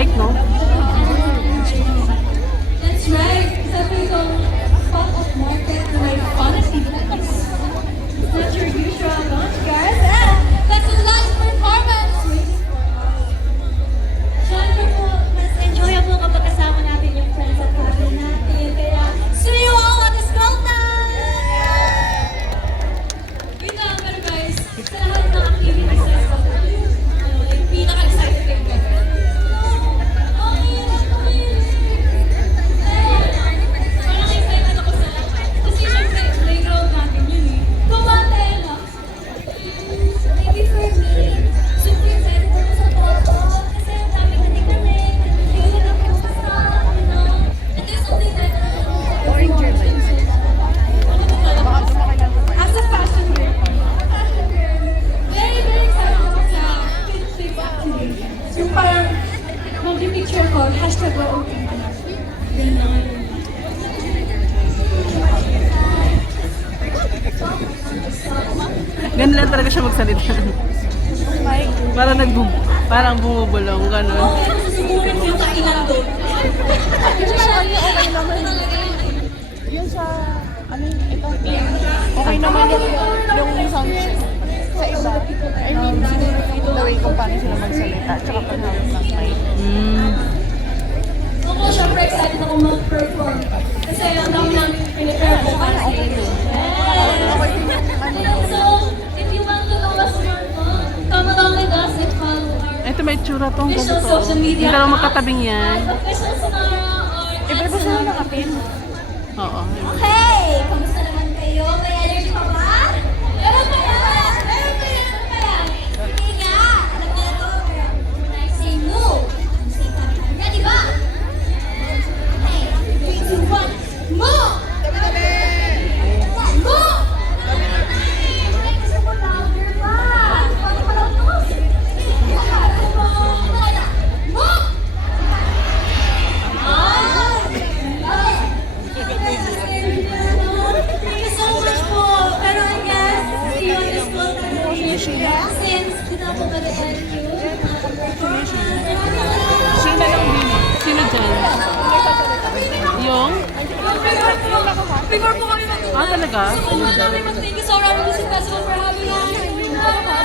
mic, no? That's right. Sabi ko, spot of market na may quality goods. It's not your usual launch, guys. That's the last performance. Siyempre po, mas enjoyable kapag kasama natin yung friends at family natin. Kaya, see you all at the Skull Time! Wait lang, pero guys, sa lahat ng activities sa Skull Time, like, pinaka-excited kayo ba? Parang excited ako sa lahat. Kasi syempre, playground natin yun eh. Kumantay na. Maybe for me, super excited ako sa Toto. Kasi ang dami kanigaling, hindi na ako sa and there's something that as a fashion girl, very, very excited ako sa Fit activities. Yung parang mag-picture ko, hashtag OOTD. Ganun na nga yun. Ganun lang talaga siya magsalita. Parang bumubulong, gano'n. Okay, susubukan ko yung kainan doon. Yung sa, ano yung ito? Okay naman yung sound sa iba. I mean, siguro the way kung paano sila magsalita, tsaka paghawak ng mic. Ako, syempre excited ako mag-perform. Kasi ang dami namin pinipare ko para sa inyo. So, if you want to know us more, come along with us and follow our Ito may tsura tong official ganito. social media Hindi lang account. magkatabing yan. Official Sonara or Iba ba sila nakapin? Oo. Okay! Kamusta naman kayo? May energy pa ba? Meron pa yan! Meron pa yan! Meron pa yan! Hindi nga! Alam niyo ito, pero when I say move, I'm saying come. Ready ba? Okay, 3, 2, 1, move! Move! Ay, gusto ko louder pa! Paano pa lang to? Move! Thank you so much po. Pero I guess, see you on the school since dito po mag-end Sino lang din? Sino dyan? Yung? Before po kami mag- Ah, talaga? Thank you so much, Music Festival, for having us.